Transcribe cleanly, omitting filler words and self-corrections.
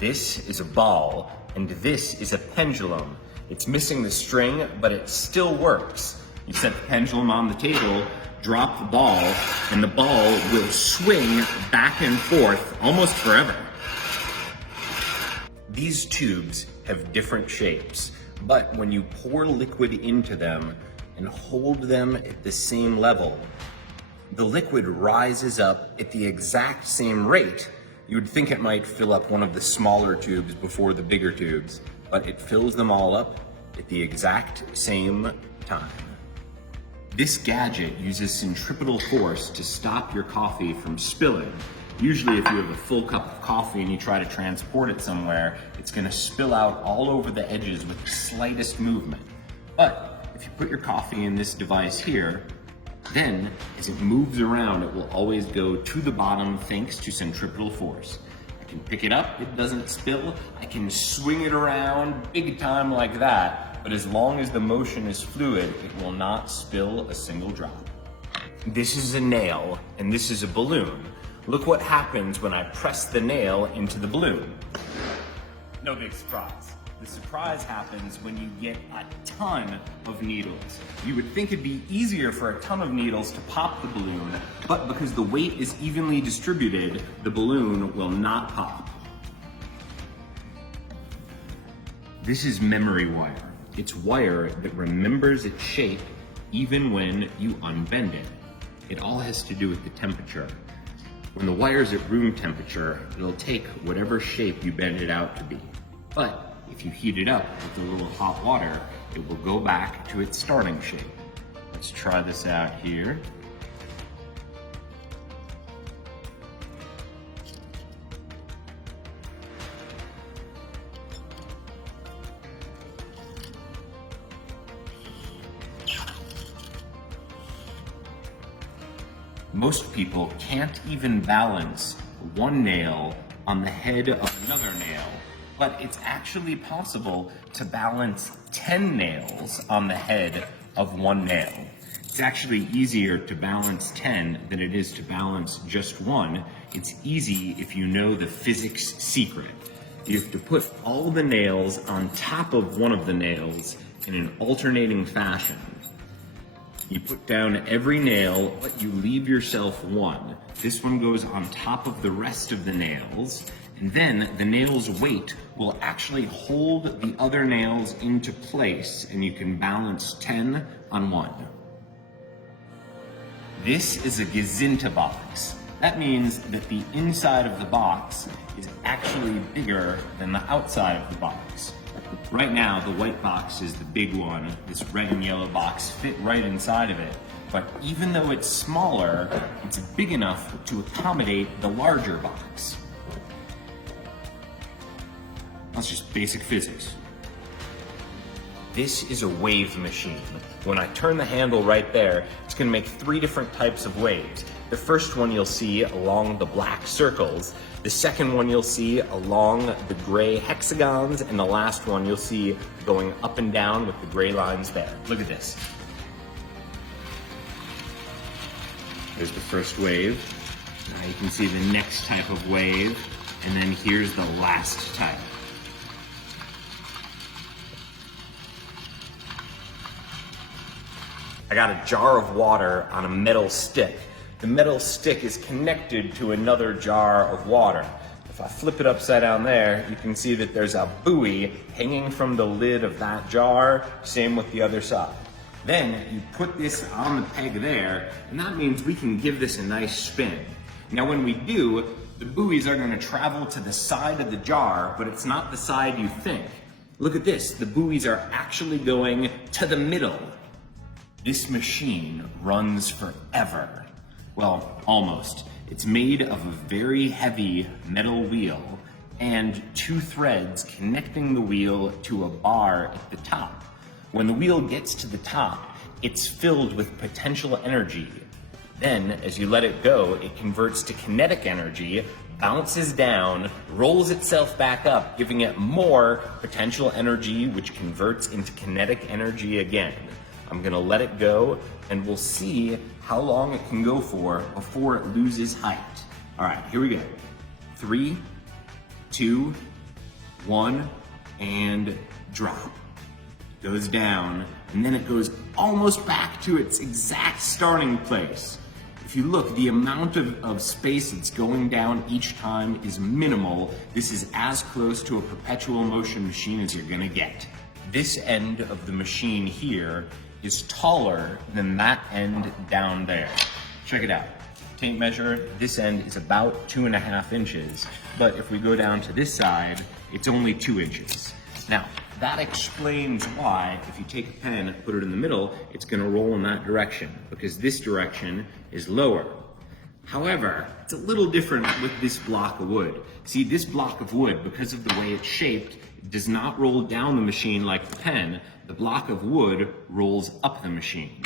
This is a ball, and this is a pendulum. It's missing the string, but it still works. You set the pendulum on the table, drop the ball, and the ball will swing back and forth almost forever. These tubes have different shapes, but when you pour liquid into them and hold them at the same level, the liquid rises up at the exact same rate. You would think it might fill up one of the smaller tubes before the bigger tubes, but it fills them all up at the exact same time. This gadget uses centripetal force to stop your coffee from spilling. Usually if you have a full cup of coffee and you try to transport it somewhere, it's gonna spill out all over the edges with the slightest movement. But if you put your coffee in this device here, then as it moves around, it will always go to the bottom thanks to centripetal force. I can pick it up, it doesn't spill. I can swing it around big time like that, but as long as the motion is fluid, it will not spill a single drop. This is a nail, and this is a balloon. Look what happens when I press the nail into the balloon. No big surprise. The surprise happens when you get a ton of needles. You would think it'd be easier for a ton of needles to pop the balloon, but because the weight is evenly distributed, the balloon will not pop. This is memory wire. It's wire that remembers its shape even when you unbend it. It all has to do with the temperature. When the wire's at room temperature, it'll take whatever shape you bend it out to be. But if you heat it up with a little hot water, it will go back to its starting shape. Let's try this out here. Most people can't even balance one nail on the head of another nail, but it's actually possible to balance 10 nails on the head of one nail. It's actually easier to balance 10 than it is to balance just one. It's easy if you know the physics secret. You have to put all the nails on top of one of the nails in an alternating fashion. You put down every nail, but you leave yourself one. This one goes on top of the rest of the nails, and then the nail's weight will actually hold the other nails into place, and you can balance 10 on one. This is a Gazinta box. That means that the inside of the box is actually bigger than the outside of the box. Right now, the white box is the big one. This red and yellow box fit right inside of it. But even though it's smaller, it's big enough to accommodate the larger box. That's just basic physics. This is a wave machine. When I turn the handle right there, it's gonna make 3 different types of waves. The first one you'll see along the black circles, the second one you'll see along the gray hexagons, and the last one you'll see going up and down with the gray lines there. Look at this. There's the first wave. Now you can see the next type of wave, and then here's the last type. I got a jar of water on a metal stick. The metal stick is connected to another jar of water. If I flip it upside down there, you can see that there's a buoy hanging from the lid of that jar, same with the other side. Then you put this on the peg there, and that means we can give this a nice spin. Now when we do, the buoys are gonna travel to the side of the jar, but it's not the side you think. Look at this, the buoys are actually going to the middle. This machine runs forever. Well, almost. It's made of a very heavy metal wheel and 2 threads connecting the wheel to a bar at the top. When the wheel gets to the top, it's filled with potential energy. Then, as you let it go, it converts to kinetic energy, bounces down, rolls itself back up, giving it more potential energy, which converts into kinetic energy again. I'm gonna let it go, and we'll see how long it can go for before it loses height. All right, here we go. 3, 2, 1 and drop. Goes down, and then it goes almost back to its exact starting place. If you look, the amount of space that's going down each time is minimal. This is as close to a perpetual motion machine as you're gonna get. This end of the machine here is taller than that end down there. Check it out. Tape measure, this end is about 2.5 inches, but if we go down to this side, it's only 2 inches. Now, that explains why, if you take a pen and put it in the middle, it's gonna roll in that direction, because this direction is lower. However, it's a little different with this block of wood. See, this block of wood, because of the way it's shaped, does not roll down the machine like the pen. The block of wood rolls up the machine.